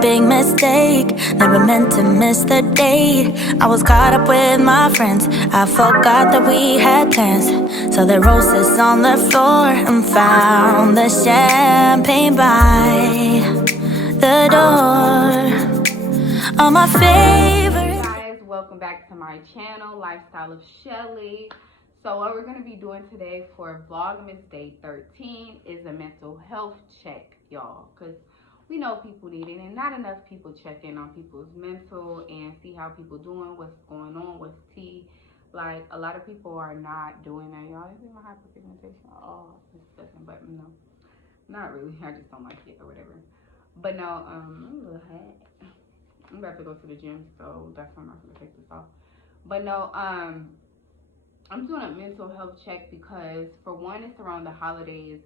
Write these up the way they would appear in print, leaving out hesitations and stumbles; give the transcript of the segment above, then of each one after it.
big mistake. Never meant to miss the date. I was caught up with my friends. I forgot that we had plans. So the roses on the floor and found the champagne by the door. All my favorite. Hey guys, welcome back to my channel, Lifestyle of Shelly. So what we're going to be doing today for Vlogmas Day 13 is a mental health check, y'all, because we know people need it and not enough people check in on people's mental and see how people doing, what's going on, what's tea. Like, a lot of people are not doing that, y'all. Is it my hyperpigmentation? Oh, it's disgusting, but no, not really. I just don't like it or whatever. But no, I'm a little hat. I'm about to go to the gym, so that's why I'm not gonna take this off. But no, I'm doing a mental health check because, for one, it's around the holidays.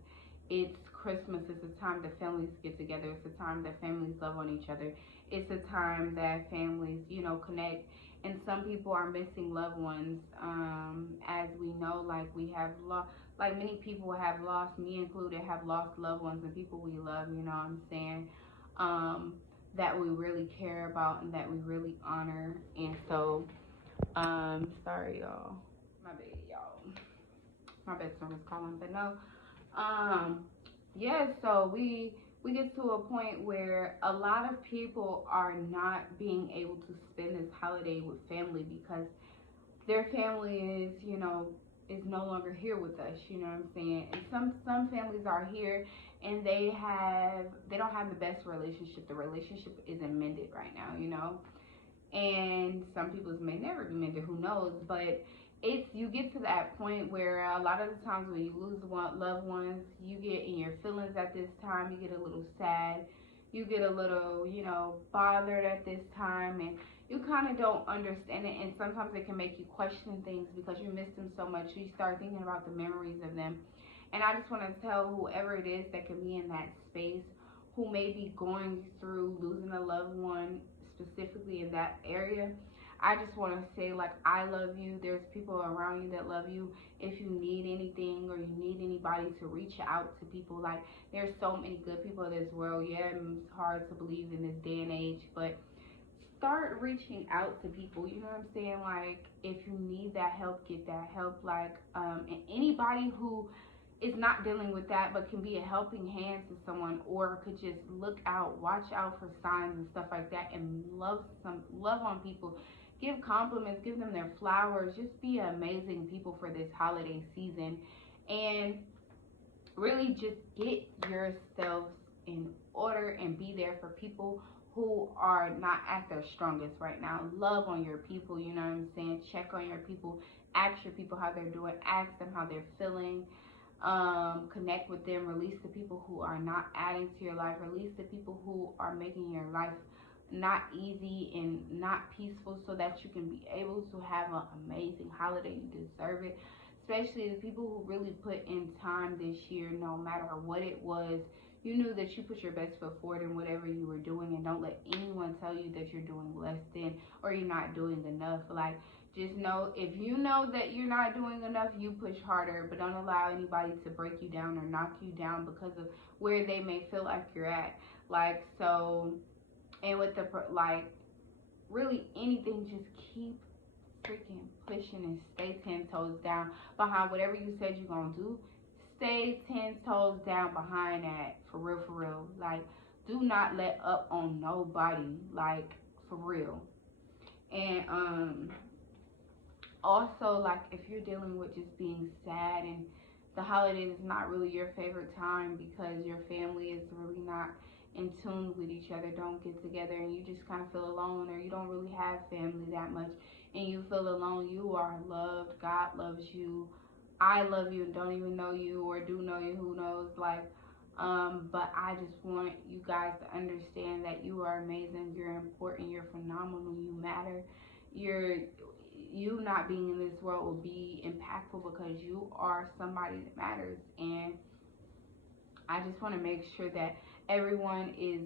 It's Christmas. It's a time that families get together. It's a time that families love on each other. It's a time that families, connect. And some people are missing loved ones. As we know, like, we have lost, like, many people have lost, me included, have lost loved ones and people we love. You know what I'm saying? That we really care about and that we really honor. And so, sorry y'all, my bad y'all, my best friend was calling. But no, yeah, so we get to a point where a lot of people are not being able to spend this holiday with family because their family is no longer here with us, you know what I'm saying? And some families are here and they don't have the best relationship. The relationship isn't mended right now. And some people's may never be mended, who knows? But you get to that point where a lot of the times when you lose loved ones, you get in your feelings at this time. You get a little sad, you get a little bothered at this time, and you kind of don't understand it. And sometimes it can make you question things because you miss them so much. You start thinking about the memories of them. And I just want to tell whoever it is that can be in that space, who may be going through losing a loved one, specifically in that area, I just want to say, like, I love you. There's people around you that love you. If you need anything or you need anybody to reach out to people, like, there's so many good people in this world. Yeah, it's hard to believe in this day and age, but start reaching out to people. You know what I'm saying? Like, if you need that help, get that help. Like, and anybody who is not dealing with that but can be a helping hand to someone, or could just look out, watch out for signs and stuff like that, and love on people, give compliments, give them their flowers, just be amazing people for this holiday season. And really just get yourself in order and be there for people who are not at their strongest right now. Love on your people, you know what I'm saying? Check on your people, ask your people how they're doing, ask them how they're feeling. Connect with them. Release the people who are not adding to your life. Release the people who are making your life not easy and not peaceful, so that you can be able to have an amazing holiday. You deserve it. Especially the people who really put in time this year, no matter what it was. You knew that you put your best foot forward in whatever you were doing, and don't let anyone tell you that you're doing less than or you're not doing enough. Like, just know, if you know that you're not doing enough, you push harder, but don't allow anybody to break you down or knock you down because of where they may feel like you're at. Like, so, and with like, really anything, just keep freaking pushing and stay 10 toes down behind whatever you said you're gonna do. Stay 10 toes down behind that, for real. Like, do not let up on nobody, like, for real. And also, like, if you're dealing with just being sad and the holidays is not really your favorite time because your family is really not in tune with each other, don't get together, and you just kind of feel alone, or you don't really have family that much and you feel alone, you are loved. God loves you. I love you and don't even know you, or do know you, who knows. Like, but I just want you guys to understand that you are amazing, you're important, you're phenomenal, you matter. You not being in this world will be impactful because you are somebody that matters. And I just want to make sure that everyone is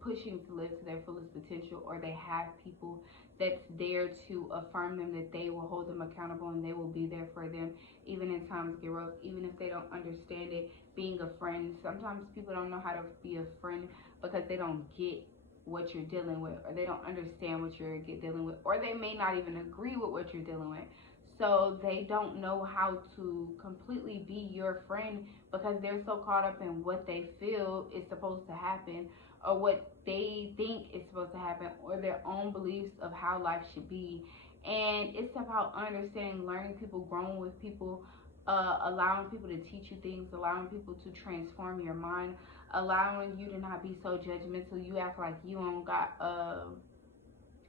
pushing to live to their fullest potential, or they have people that's there to affirm them, that they will hold them accountable and they will be there for them even in times get rough, even if they don't understand it. Being a friend, sometimes people don't know how to be a friend because they don't get what you're dealing with, or they don't understand what you're dealing with, or they may not even agree with what you're dealing with. So they don't know how to completely be your friend because they're so caught up in what they feel is supposed to happen, or what they think is supposed to happen, or their own beliefs of how life should be. And it's about understanding, learning people, growing with people, allowing people to teach you things, allowing people to transform your mind, allowing you to not be so judgmental. You act like you don't got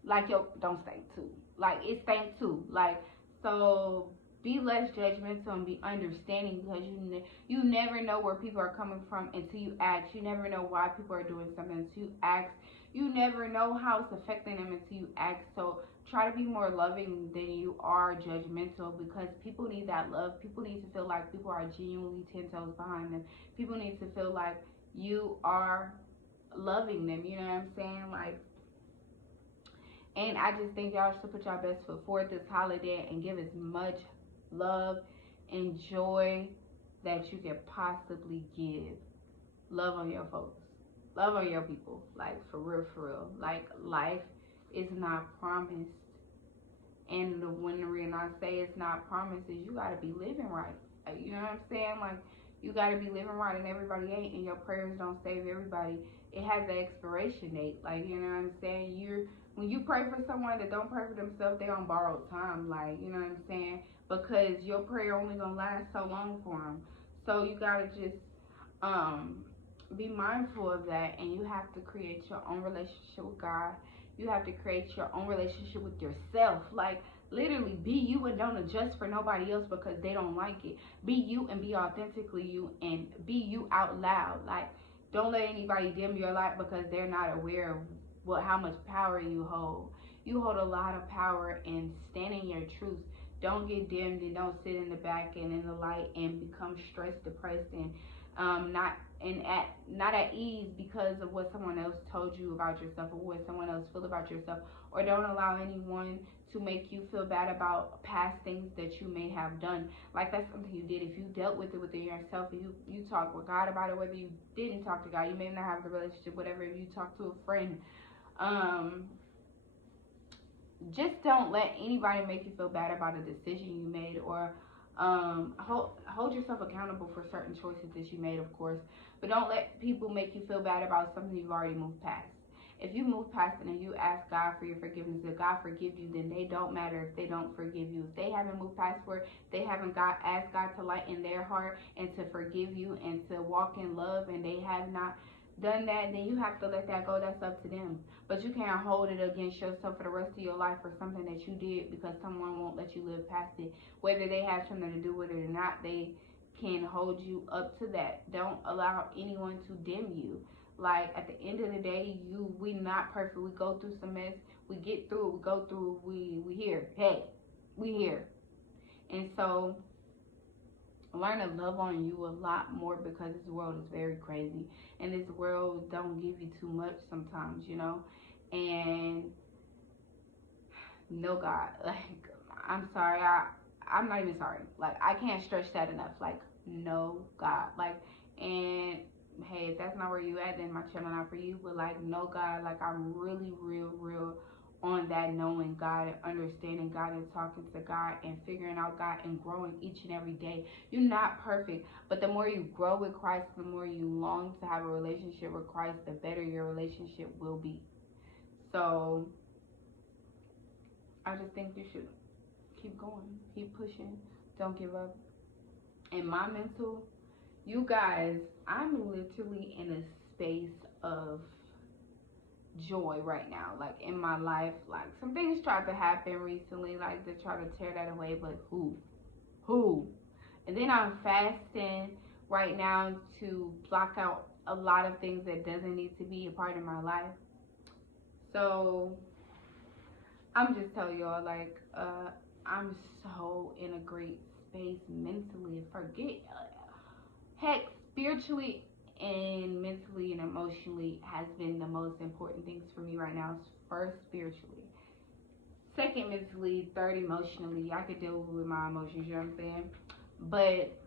like yo don't stink too. Like it stank too. Like so be less judgmental and be understanding, because you never know where people are coming from until you ask. You never know why people are doing something until you ask. You never know how it's affecting them until you ask. So try to be more loving than you are judgmental, because people need that love. People need to feel like people are genuinely 10 toes behind them. People need to feel like you are loving them, you know what I'm saying? Like, and I just think y'all should put y'all best foot forward this holiday and give as much love and joy that you can possibly give. Love on your folks. Love on your people. Like, for real, for real. Like, life is not promised. And when the reason I say it's not promised is you gotta be living right. You know what I'm saying? Like, you gotta be living right, and everybody ain't, and your prayers don't save everybody. It has an expiration date. Like, you know what I'm saying? When you pray for someone that don't pray for themselves, they on borrowed time. Like, you know what I'm saying? Because your prayer only gonna last so long for them. So you gotta just be mindful of that, and you have to create your own relationship with God. You have to create your own relationship with yourself. Like, literally, be you and don't adjust for nobody else because they don't like it. Be you and be authentically you, and be you out loud. Like, don't let anybody dim your light because they're not aware of how much power you hold. You hold a lot of power in standing your truth. Don't get dimmed, and don't sit in the back and in the light and become stressed, depressed, and not at ease because of what someone else told you about yourself, or what someone else feel about yourself. Or don't allow anyone to make you feel bad about past things that you may have done. Like, that's something you did. If you dealt with it within yourself, if you talk with God about it, whether you didn't talk to God, you may not have the relationship, whatever. If you talk to a friend, just don't let anybody make you feel bad about a decision you made, or hold yourself accountable for certain choices that you made, of course, but don't let people make you feel bad about something you've already moved past. If you move past it and you ask God for your forgiveness, if God forgive you, then they don't matter if they don't forgive you. If they haven't moved past where they haven't asked God to lighten their heart and to forgive you and to walk in love, and they have not done that, then you have to let that go. That's up to them. But you can't hold it against yourself for the rest of your life for something that you did because someone won't let you live past it. Whether they have something to do with it or not, they can hold you up to that. Don't allow anyone to dim you. Like, at the end of the day, we not perfect. We go through some mess. We get through it. We go through. We here. Hey, we here. And so learn to love on you a lot more, because this world is very crazy, and this world don't give you too much sometimes, you know. And know God. Like, I'm sorry, I'm not even sorry. Like, I can't stretch that enough. Like, know God. Like, and hey, if that's not where you at, then my channel not for you. But like, know God. Like, I'm really real on that, knowing God and understanding God and talking to God and figuring out God and growing each and every day. You're not perfect, but the more you grow with Christ, the more you long to have a relationship with Christ, the better your relationship will be. So I just think you should keep going, keep pushing, don't give up. And my mental, you guys, I'm literally in a space of joy right now, like, in my life. Like, some things tried to happen recently, like, to try to tear that away, but who? And then I'm fasting right now to block out a lot of things that doesn't need to be a part of my life. So I'm just telling y'all, like, I'm so in a great space mentally. Forget, heck, spiritually and mentally and emotionally has been the most important things for me right now. First, spiritually. Second, mentally. Third, emotionally. I could deal with my emotions, you know what I'm saying? But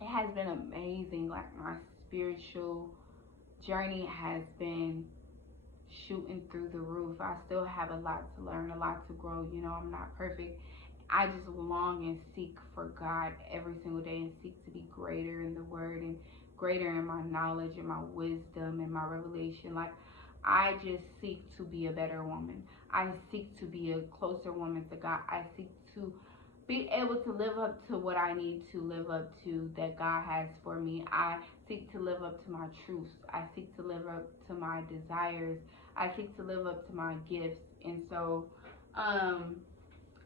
it has been amazing. Like, my spiritual journey has been shooting through the roof. I still have a lot to learn, a lot to grow. You know, I'm not perfect. I just long and seek for God every single day and seek to be greater in the word and greater in my knowledge and my wisdom and my revelation. Like, I just seek to be a better woman. I seek to be a closer woman to God. I seek to be able to live up to what I need to live up to that God has for me. I seek to live up to my truths. I seek to live up to my desires. I seek to live up to my gifts. And so,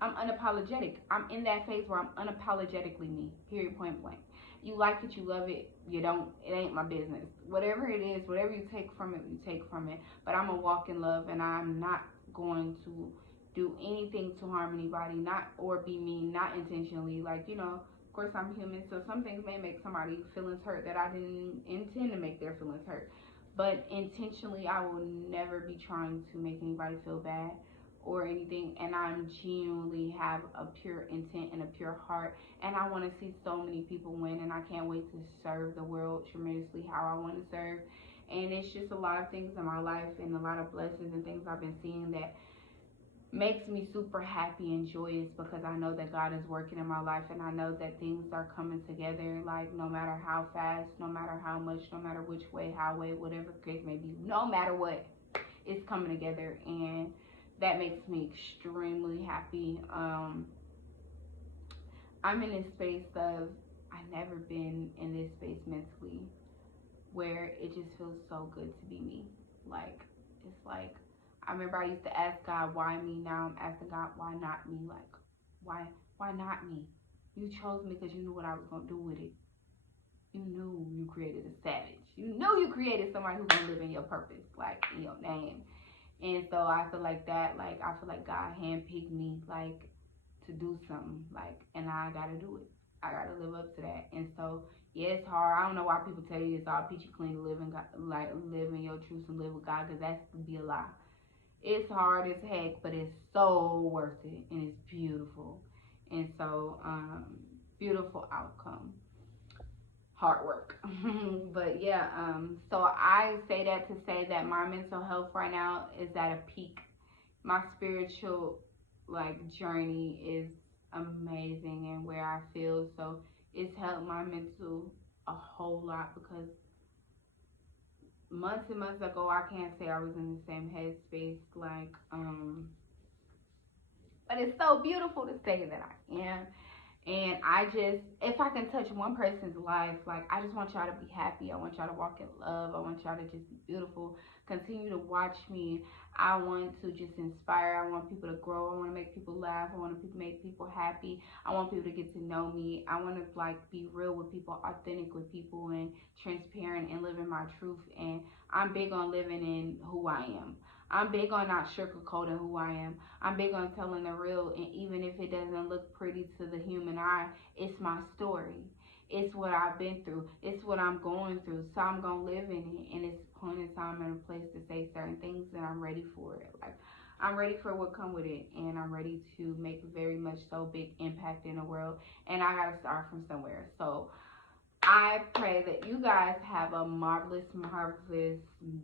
I'm unapologetic. I'm in that phase where I'm unapologetically me. Period. Point blank. You like it, you love it. You don't, it ain't my business. Whatever it is, whatever you take from it, you take from it. But I'm a walk in love, and I'm not going to do anything to harm anybody, not or be mean, not intentionally. Like, you know, of course I'm human, so some things may make somebody's feelings hurt that I didn't intend to make their feelings hurt. But intentionally, I will never be trying to make anybody feel bad or anything, and I'm genuinely have a pure intent and a pure heart, and I want to see so many people win, and I can't wait to serve the world tremendously how I want to serve. And it's just a lot of things in my life and a lot of blessings and things I've been seeing that makes me super happy and joyous, because I know that God is working in my life, and I know that things are coming together, like no matter how fast, no matter how much, no matter which way, how way, whatever the case may be, no matter what, it's coming together, and that makes me extremely happy. I'm in this space of, I've never been in this space mentally where it just feels so good to be me. Like, it's like, I remember I used to ask God, why me? Now I'm asking God, why not me? Like, why not me? You chose me because you knew what I was going to do with it. You knew you created a savage. You knew you created somebody who's going to live in your purpose, like in your name. And so I feel like that, like, I feel like God handpicked me, like, to do something, like, and I gotta do it. I gotta live up to that. And so, yeah, it's hard. I don't know why people tell you it's all peachy clean to live in God, like, live in your truth and live with God, because that's to be a lie. It's hard as heck, but it's so worth it, and it's beautiful. And so, beautiful outcome. Hard work. But yeah, so I say that to say that my mental health right now is at a peak. My spiritual, like, journey is amazing, and where I feel, so it's helped my mental a whole lot, because months and months ago I can't say I was in the same headspace, like, but it's so beautiful to say that I am. And I just, if I can touch one person's life, like, I just want y'all to be happy. I want y'all to walk in love. I want y'all to just be beautiful. Continue to watch me. I want to just inspire. I want people to grow. I want to make people laugh. I want to make people happy. I want people to get to know me. I want to, like, be real with people, authentic with people, and transparent, and live in my truth. And I'm big on living in who I am. I'm big on not sugarcoating who I am. I'm big on telling the real, and even if it doesn't look pretty to the human eye, it's my story. It's what I've been through. It's what I'm going through. So I'm going to live in it, and it's a point in time and a place to say certain things, and I'm ready for it. Like, I'm ready for what come with it, and I'm ready to make very much so big impact in the world, and I got to start from somewhere. So I pray that you guys have a marvelous, marvelous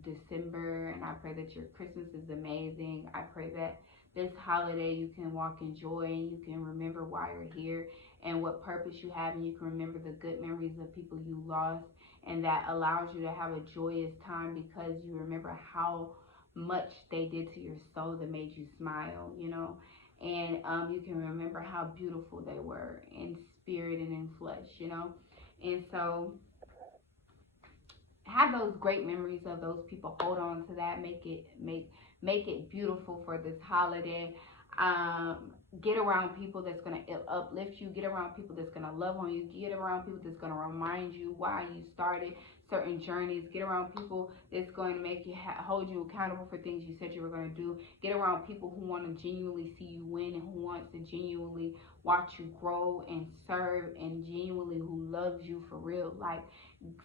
December, and I pray that your Christmas is amazing. I pray that this holiday you can walk in joy, and you can remember why you're here and what purpose you have, and you can remember the good memories of people you lost, and that allows you to have a joyous time because you remember how much they did to your soul that made you smile, you know, and you can remember how beautiful they were in spirit and in flesh, you know. And so have those great memories of those people. Hold on to that. Make it beautiful for this holiday. Get around people that's going to uplift you. Get around people that's going to love on you. Get around people that's going to remind you why you started certain journeys. Get around people that's going to make you hold you accountable for things you said you were going to do. Get around people who want to genuinely see you win, and who wants to genuinely watch you grow and serve, and genuinely who loves you for real. Like,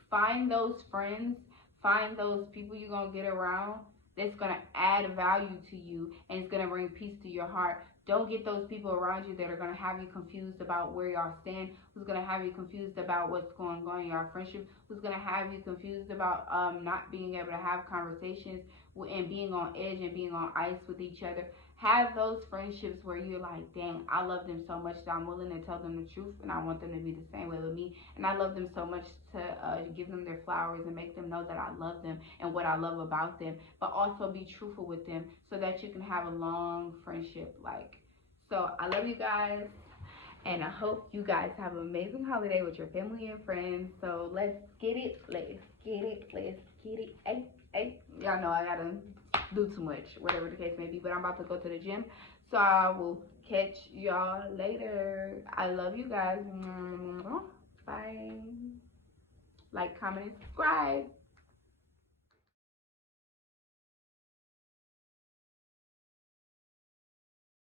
find those friends, find those people you're going to get around that's going to add value to you, and it's going to bring peace to your heart. Don't get those people around you that are going to have you confused about where y'all stand, who's going to have you confused about what's going on in your friendship, who's going to have you confused about not being able to have conversations and being on edge and being on ice with each other. Have those friendships where you're like, dang, I love them so much that I'm willing to tell them the truth, and I want them to be the same way with me. And I love them so much to give them their flowers and make them know that I love them and what I love about them, but also be truthful with them so that you can have a long friendship. Like, so I love you guys. And I hope you guys have an amazing holiday with your family and friends. So let's get it. Let's get it. Let's get it. Hey, hey. Y'all know I gotta do too much, whatever the case may be. But I'm about to go to the gym. So I will catch y'all later. I love you guys. Bye. Like, comment, and subscribe.